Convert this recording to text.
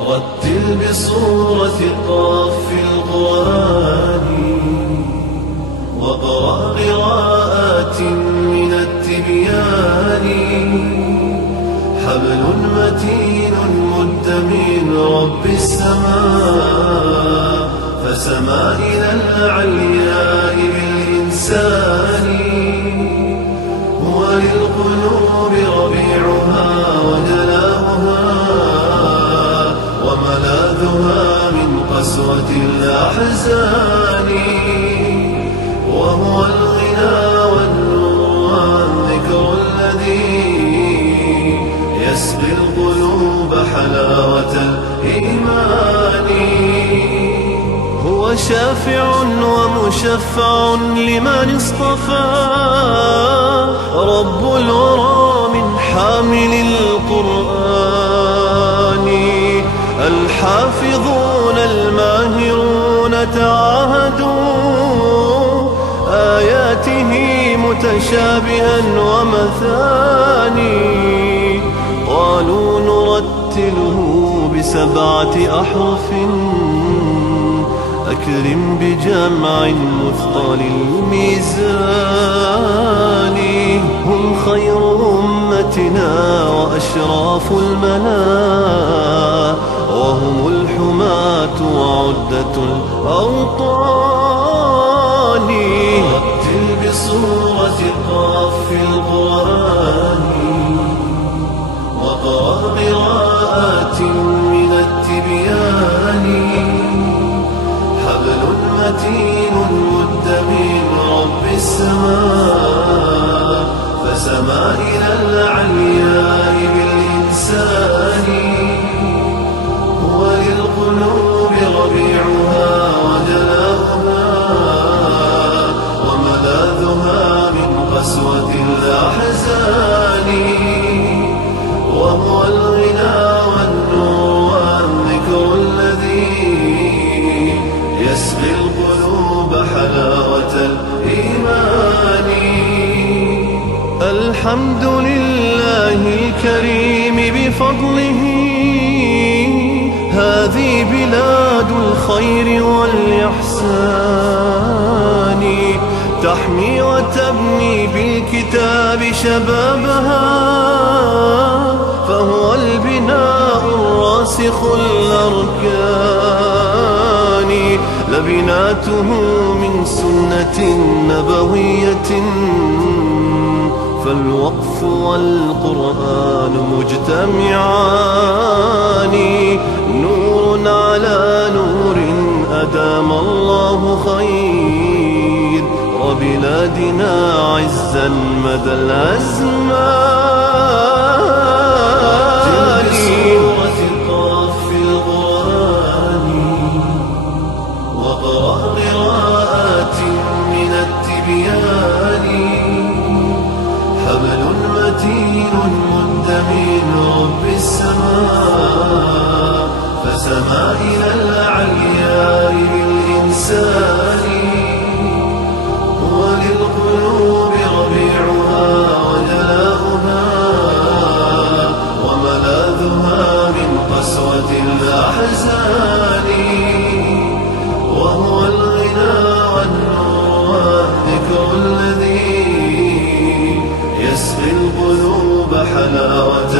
رتل بصورة قاف في القرآن، واقرأ قراءات من التبيان. حبل متين مد من رب السماء، فسما إلى العلياء بالإنسان. هو للقلوب ربيعها وجلاؤها، وملاذها من قسوة الأحزان. وهو الغنى والنور والذكر الذي يسقي القلوب حلاوة الإيمان. هو شافع ومشفع لمن اصطفى، رب الورى من حامل القرآن. الحافظون الماهرون تعاهدوا آياته متشابها ومثاني. قالوا نرتله ب7 أحرف، أكرم بجمع مثقل الميزان. هم خير أمتنا وأشراف الملا، وهم الحماة وعدة الأوطان. رتل بصورة قاف في القرآن، واقرأ قراءات من التبيان. حبل متين مد من رب السماء، فسما إلى العلياء بالإنسان. هو للقلوب ربيعها وجلاؤها، وملاذها من قسوة الأحزان. وهو الغنى والنور والذكر الذي يسقي القلوب حلاوة الإيمان. الحمد لله الكريم بفضله، هذه بلاد الخير والإحسان. تحمي وتبني بالكتاب شبابها، فهو البناء الراسخ الأركان. لبناته من سنة نبوية، فالوقف والقرآن مجتمعان. نور على نور أدام الله خير، وبلادنا عزا مدى الأزمان. بصورة قاف في القرآن، واقرأ قراءات من التبيان. حبل متين مد من رب السماء، فسما إلى العلياء بالإنسان. هو للقلوب ربيعها وجلاؤها، وملاذها من قسوة الأحزان. وهو الغنى والنور والذكر الذي يسقي القلوب حلاوة